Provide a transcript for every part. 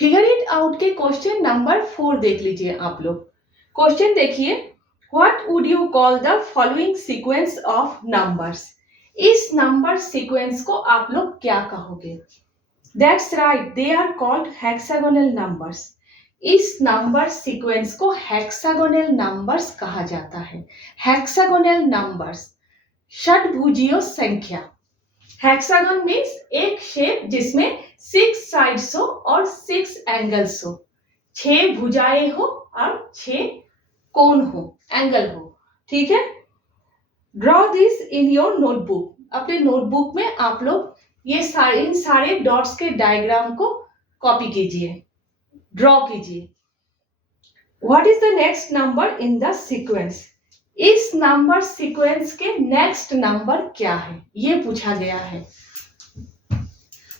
Figure it out के question number 4 देख लीजिए आप लोग। क्वेश्चन देखिए, what would you call the following sequence of numbers. इस नंबर सीक्वेंस को आप लोग क्या कहोगे? That's right, they are called hexagonal numbers. इस नंबर सीक्वेंस को हेक्सागोनल नंबर्स कहा जाता है। हेक्सागोनल नंबर्स षटभुजीय संख्या। हेक्सागन मीन्स एक शेप जिसमें 6 साइड्स हो और 6 एंगल्स हो, 6 भुजाएं हो और 6 कोण हो, एंगल हो। ठीक है, draw this in your notebook. अपने नोटबुक में आप लोग ये इन सारे डॉट्स के डायग्राम को कॉपी कीजिए, ड्रॉ कीजिए। What is the next number in the sequence. इस नंबर सीक्वेंस के नेक्स्ट नंबर क्या है, ये पूछा गया है।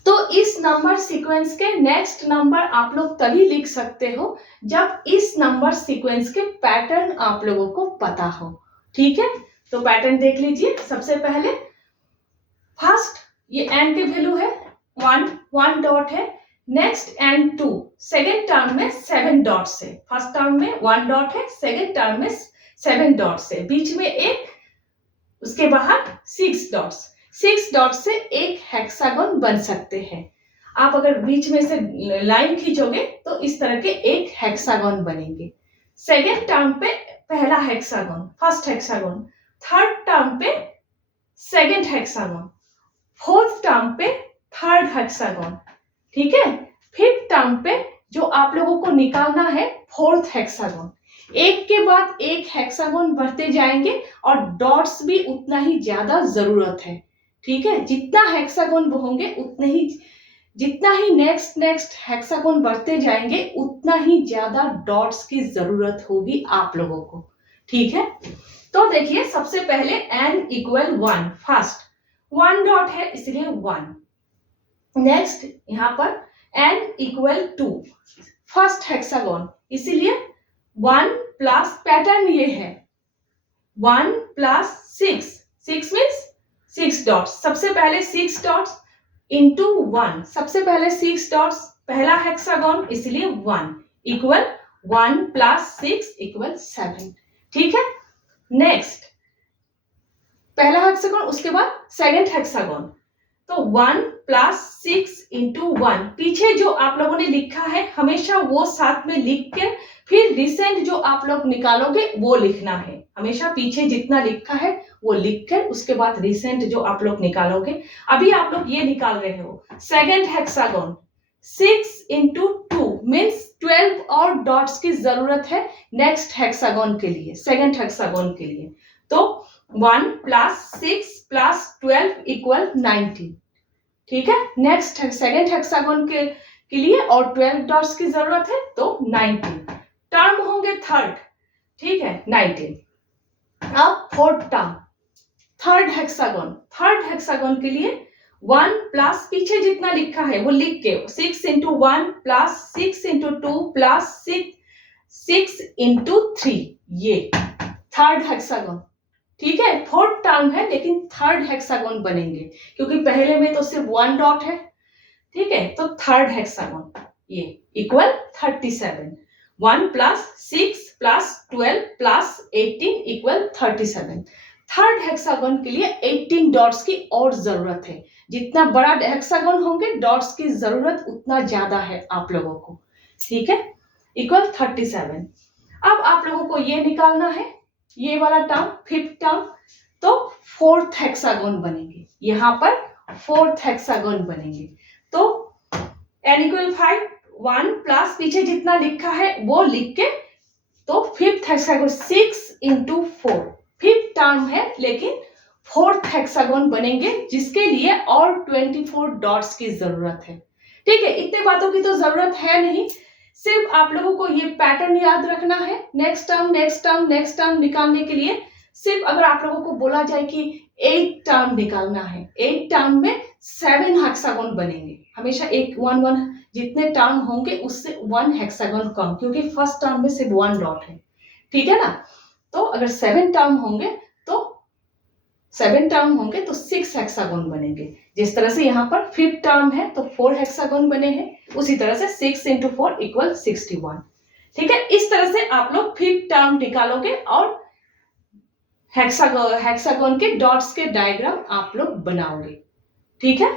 तो इस नंबर सीक्वेंस के नेक्स्ट नंबर आप लोग तभी लिख सकते हो जब इस नंबर सीक्वेंस के पैटर्न आप लोगों को पता हो। ठीक है, तो पैटर्न देख लीजिए। सबसे पहले फर्स्ट ये n के वैल्यू है 1 डॉट है। नेक्स्ट n 2, सेकेंड टर्म में 7 डॉट्स है। फर्स्ट टर्म में 1 डॉट है, सेकेंड टर्म में 7 डॉट्स है, बीच में एक, उसके बाहर 6 डॉट्स। 6 डॉट से एक हेक्सागन बन सकते हैं। आप अगर बीच में से लाइन खींचोगे तो इस तरह के एक हेक्सागन बनेंगे। सेकेंड टर्म पे पहला hexagon, first hexagon. Third term पे सेकेंड हेक्सागन। फोर्थ टर्म पे थर्ड हेक्सागन। ठीक है, फिफ्थ टर्म पे जो आप लोगों को निकालना है फोर्थ हेक्सागन। एक के बाद एक हेक्सागन बढ़ते जाएंगे और डॉट्स भी उतना ही ज्यादा जरूरत है। ठीक है, जितना हेक्सागन होंगे उतने ही, जितना ही नेक्स्ट हेक्सागन बढ़ते जाएंगे उतना ही ज्यादा डॉट्स की जरूरत होगी आप लोगों को। ठीक है, तो देखिए सबसे पहले n इक्वल 1, फर्स्ट 1 डॉट है इसलिए 1। नेक्स्ट यहां पर n इक्वल 2, फर्स्ट हेक्सागन, इसीलिए 1 प्लस, पैटर्न ये है 1 प्लस 6 मीन्स 6 डॉट्स। सबसे पहले 6 डॉट्स इंटू 1, सबसे पहले 6 डॉट्स, पहला हेक्सागन इसलिए 1 इक्वल 1 प्लस 6 इक्वल 7। ठीक है, नेक्स्ट पहला हेक्सागन, उसके बाद सेकेंड हेक्सागन, तो 1 प्लस 6 इंटू 1। पीछे जो आप लोगों ने लिखा है हमेशा वो साथ में लिख के फिर रिसेंट जो आप लोग निकालोगे वो लिखना है। हमेशा पीछे जितना लिखा है वो लिख कर उसके बाद रिसेंट जो आप लोग निकालोगे। अभी आप लोग ये निकाल रहे हो सेकेंड हेक्सागन, 6 इंटू 2 मीन्स 12 और डॉट्स की जरूरत है नेक्स्ट हेक्सागन के लिए, सेकेंड हेक्सागन के लिए। तो 1 प्लस 6 प्लस 12 इक्वल 19। ठीक है, नेक्स्ट सेकेंड हेक्सागन के लिए और 12 डॉट्स की जरूरत है तो 19 टर्म होंगे थर्ड। ठीक है, 19। अब फोर्थ टर्म, थर्ड हेक्सागन के लिए 1 प्लस, पीछे जितना लिखा है वो लिख के 6 into 1 plus 6 into 2 plus 6 into 3, ये थर्ड हेक्सागन। ठीक है, फोर्थ टर्म है लेकिन थर्ड हेक्सागन बनेंगे क्योंकि पहले में तो सिर्फ 1 डॉट है। ठीक है, तो थर्ड हेक्सागन ये equal 37। 1 plus 6 plus 12 plus 18 equal 37। Third hexagon के लिए 18 डॉट्स की और जरूरत है। जितना बड़ा हेक्सागन होंगे डॉट्स की जरूरत उतना ज्यादा है आप लोगों को। ठीक है, इक्वल 37। अब आप लोगों को ये निकालना है, ये वाला टर्म फिफ्थ टर्म, तो फोर्थ हेक्सागन बनेंगे। यहां पर फोर्थ हेक्सागन बनेंगे तो n इक्वल 5, 1 प्लस पीछे जितना लिखा है वो लिख के, तो fifth hexagon 6 into 4, fifth term है लेकिन फोर्थ हेक्सागन बनेंगे जिसके लिए और 24 डॉट्स की जरूरत है। ठीक है, इतने बातों की तो जरूरत है नहीं, सिर्फ आप लोगों को ये पैटर्न याद रखना है। नेक्स्ट टर्म निकालने के लिए सिर्फ अगर आप लोगों को बोला जाए कि 8 टर्म निकालना है, 8 टर्म में 7 हेक्सागन बनेंगे। हमेशा एक 1 जितने टर्म होंगे उससे 1 हेक्सागन कम, क्योंकि फर्स्ट टर्म में सिर्फ 1 डॉट है। ठीक है ना, तो अगर 7 टर्म होंगे तो 6 हेक्सागन बनेंगे। जिस तरह से यहाँ पर फिफ्थ टर्म है तो 4 हेक्सागन बने हैं, उसी तरह से 6 इंटू 4 इक्वल 61। ठीक है, इस तरह से आप लोग फिफ्थ टर्म निकालोगे और हेक्सागोन के डॉट्स के डायग्राम आप लोग बनाओगे। ठीक है।